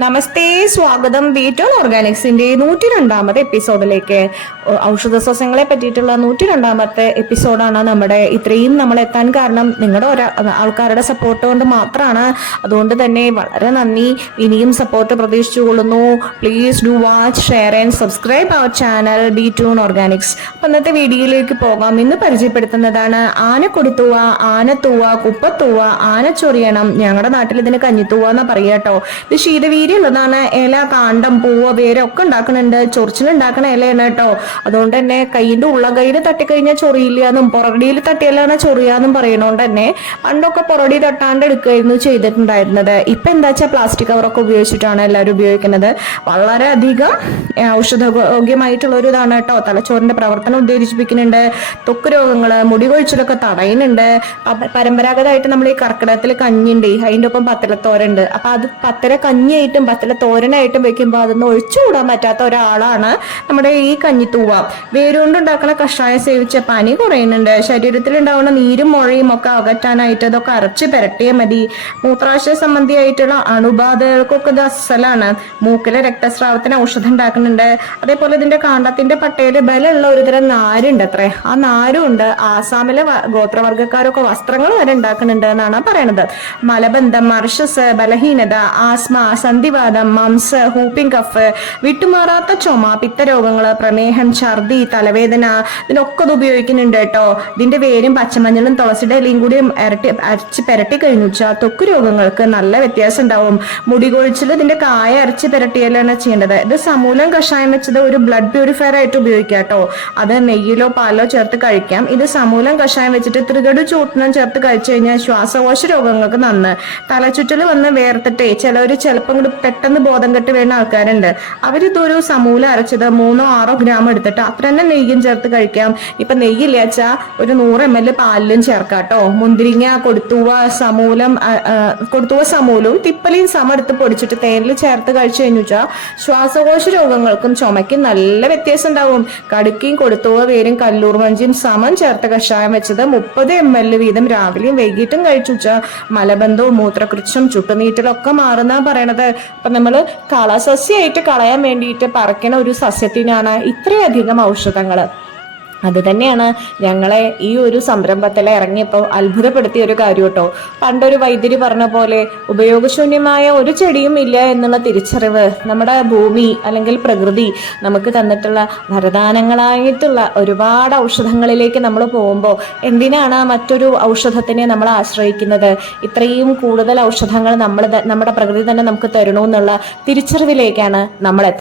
നമസ്തേ സ്വാഗതം. വീറ്റോൺ ഓർഗാനിക്സിന്റെ നൂറ്റി രണ്ടാമത്തെ എപ്പിസോഡിലേക്ക് ഔഷധ സസ്യങ്ങളെ പറ്റിയിട്ടുള്ള നൂറ്റി രണ്ടാമത്തെ എപ്പിസോഡാണ് നമ്മുടെ ഇത്രയും നമ്മൾ എത്താൻ കാരണം. നിങ്ങളുടെ ഒരാ ആൾക്കാരുടെ സപ്പോർട്ട് കൊണ്ട് മാത്രമാണ്. അതുകൊണ്ട് തന്നെ വളരെ നന്ദി. ഇനിയും സപ്പോർട്ട് പ്രതീക്ഷിച്ചു കൊള്ളുന്നു. Please do watch share and subscribe our channel B tune organics അപ്പം ഇന്നത്തെ വീഡിയോയിലേക്ക് പോകാം. ഇന്ന് പരിചയപ്പെടുത്തുന്നതാണ് ആനക്കൊടിത്തൂവ ആനത്തൂവ കുപ്പത്തൂവ ആനച്ചൊറിയണം. ഞങ്ങളുടെ നാട്ടിൽ ഇതിന് കഞ്ഞിത്തൂവ എന്നാ പറയുക കേട്ടോ ഇത് ശീതവീര്യമുള്ളതാണ് ഇല കാണ്ടം പൂവ് വേരൊക്കെ ഉണ്ടാക്കുന്നുണ്ട് ചൊറിച്ചിലുണ്ടാക്കണ ഇലയാണ് കേട്ടോ. അതുകൊണ്ട് തന്നെ കൈയിന്റെ ഉള്ള കൈയിൽ തട്ടിക്കഴിഞ്ഞാൽ ചൊറിയില്ല എന്നും പുറടിയിൽ തട്ടിയാലാണ് ചൊറിയാന്നും പറയണോണ്ട് തന്നെ പണ്ടൊക്കെ പുറടി തട്ടാണ്ട് എടുക്കുകയായിരുന്നു ചെയ്തിട്ടുണ്ടായിരുന്നത്. ഇപ്പൊ എന്താ വെച്ചാൽ പ്ലാസ്റ്റിക് കവറൊക്കെ ഉപയോഗിച്ചിട്ടാണ് എല്ലാവരും ഉപയോഗിക്കുന്നത്. വളരെ അധികം ഔഷധയോഗ്യമായിട്ടുള്ള ഒരു ഇതാണ് കേട്ടോ. തലച്ചോറിന്റെ പ്രവർത്തനം ഉത്തേജിപ്പിക്കുന്നുണ്ട്. തൊക്ക് രോഗങ്ങൾ മുടി കൊഴിച്ചിലൊക്കെ തടയുന്നുണ്ട്. പരമ്പരാഗതമായിട്ട് നമ്മൾ ഈ കർക്കിടകത്തിൽ കഞ്ഞിണ്ട്. അതിന്റെ ഒപ്പം പത്തലത്തോരുണ്ട്. അപ്പൊ അത് പത്തര കഞ്ഞിയായിട്ടും പത്തല തോരനായിട്ടും വെക്കുമ്പോൾ അതൊന്നും ഒഴിച്ചുകൂടാൻ പറ്റാത്ത ഒരാളാണ് നമ്മുടെ ഈ കഞ്ഞിത്തൂവ. വേരുകൊണ്ടുണ്ടാക്കുന്ന കഷായം സേവിച്ച പനി കുറയുന്നുണ്ട്. ശരീരത്തിൽ ഉണ്ടാവുന്ന നീരും മുഴയും ഒക്കെ അകറ്റാനായിട്ട് അതൊക്കെ അരച്ച് പുരട്ടിയാൽ മതി. മൂത്രാശയ സംബന്ധിയായിട്ടുള്ള അണുബാധകൾക്കൊക്കെ ഇത് അസലാണ്. മൂക്കിലെ രക്തസ്രാവത്തിന് ഔഷധം ഉണ്ടാക്കുന്നുണ്ട്. അതേപോലെ ഇതിന്റെ കാണ്ടത്തിന്റെ പട്ടയിൽ ബലമുള്ള ഒരുതരം നാരുണ്ട് അത്രേ ആ നാരും ഉണ്ട് ആസാമിലെ ഗോത്രവർഗക്കാരൊക്കെ വസ്ത്രങ്ങൾ വരെ ഉണ്ടാക്കുന്നുണ്ട് എന്നാണ് പറയുന്നത് മലബന്ധം മർഷസ് ബലഹീനത ആസ്മ സന്ധിവാദം മംസ് ഹൂപ്പിംഗ് കഫ് വിട്ടുമാറാത്ത ചുമ പിത്തരോഗങ്ങൾ പ്രമേഹം ഛർദി തലവേദന ഇതിനൊക്കെ ഇത് ഉപയോഗിക്കുന്നുണ്ട് കേട്ടോ. ഇതിന്റെ വേരും പച്ചമഞ്ഞളും തുളസിയുടെ ഇലയും കൂടി ഇരട്ടി അരച്ച് പെരട്ടി കഴിഞ്ഞു വെച്ചാൽ തൊക്കു രോഗങ്ങൾക്ക് നല്ല വ്യത്യാസം ഉണ്ടാവും. മുടി കൊഴിച്ചിൽ ഇതിന്റെ കായ അരച്ച് പെരട്ടിയാലാണ് ചെയ്യേണ്ടത്. ഇത് സമൂലം കഷായം വെച്ചത് ഒരു ബ്ലഡ് പ്യൂരിഫയർ ആയിട്ട് ഉപയോഗിക്കാം കേട്ടോ. അത് നെയ്യിലോ പാലോ ചേർത്ത് കഴിക്കാം. ഇത് സമൂലം കഷായം വെച്ചിട്ട് ത്രികടു ചൂട്ടണം ചേർത്ത് കഴിച്ചു കഴിഞ്ഞാൽ ശ്വാസകോശ രോഗങ്ങൾക്ക് നന്ന്. തലചുറ്റൽ വന്ന് വേർത്തിട്ടേ ചിലവർ ചിലപ്പം കൂടി പെട്ടെന്ന് ബോധം കെട്ട് വീഴുന്ന ആൾക്കാരുണ്ട്. അവരിതൊരു സമൂല അരച്ചത് മൂന്നോ ആറോ ഗ്രാം എടുത്തിട്ട് അത്ര തന്നെ നെയ്യും ചേർത്ത് കഴിക്കാം. ഇപ്പൊ നെയ്യില്ല വെച്ചാൽ ഒരു നൂറ് എം എൽ പാലിലും ചേർക്കാം കേട്ടോ. മുന്തിരിങ്ങ കൊടുത്തുവ സമൂലം കൊടുത്തുവ സമൂലവും തിപ്പലിയും സമ എടുത്ത് പൊടിച്ചിട്ട് തേനിൽ ചേർത്ത് കഴിച്ചു കഴിഞ്ഞു വെച്ചാൽ ശ്വാസകോശ രോഗങ്ങൾക്കും ചുമയ്ക്കും നല്ല വ്യത്യാസം ഉണ്ടാവും. കടുക്കയും കൊടുത്തുവ വേരും കല്ലൂർ മഞ്ചിയും സമം ചേർത്ത കഷായം വെച്ചത് മുപ്പത് എം എൽ വീതം രാവിലെയും വൈകിട്ടും കഴിച്ചു വെച്ചാൽ മലബന്ധവും മൂത്രകൃച്ചും ചുട്ടുനീറ്റലും ഒക്കെ മാറുന്ന പറയണത്. അപ്പൊ നമ്മൾ കളസസ്യമായിട്ട് കളയാൻ വേണ്ടിയിട്ട് പറക്കണ ഒരു സസ്യത്തിനാണ് ഇത്രയധികം ഔഷധങ്ങൾ. അത് തന്നെയാണ് ഞങ്ങളെ ഈ ഒരു സംരംഭത്തിൽ ഇറങ്ങിയപ്പോൾ അത്ഭുതപ്പെടുത്തിയ ഒരു കാര്യം കേട്ടോ. പണ്ടൊരു വൈദ്യുതി പറഞ്ഞ പോലെ ഉപയോഗശൂന്യമായ ഒരു ചെടിയും ഇല്ല എന്നുള്ള തിരിച്ചറിവ് നമ്മുടെ ഭൂമി അല്ലെങ്കിൽ പ്രകൃതി നമുക്ക് തന്നിട്ടുള്ള വരദാനങ്ങളായിട്ടുള്ള ഒരുപാട് ഔഷധങ്ങളിലേക്ക് നമ്മൾ പോകുമ്പോൾ എന്തിനാണ് മറ്റൊരു ഔഷധത്തിനെ നമ്മൾ ആശ്രയിക്കുന്നത്? ഇത്രയും കൂടുതൽ ഔഷധങ്ങൾ നമ്മൾ നമ്മുടെ പ്രകൃതി തന്നെ നമുക്ക് തരണമെന്നുള്ള തിരിച്ചറിവിലേക്കാണ് നമ്മൾ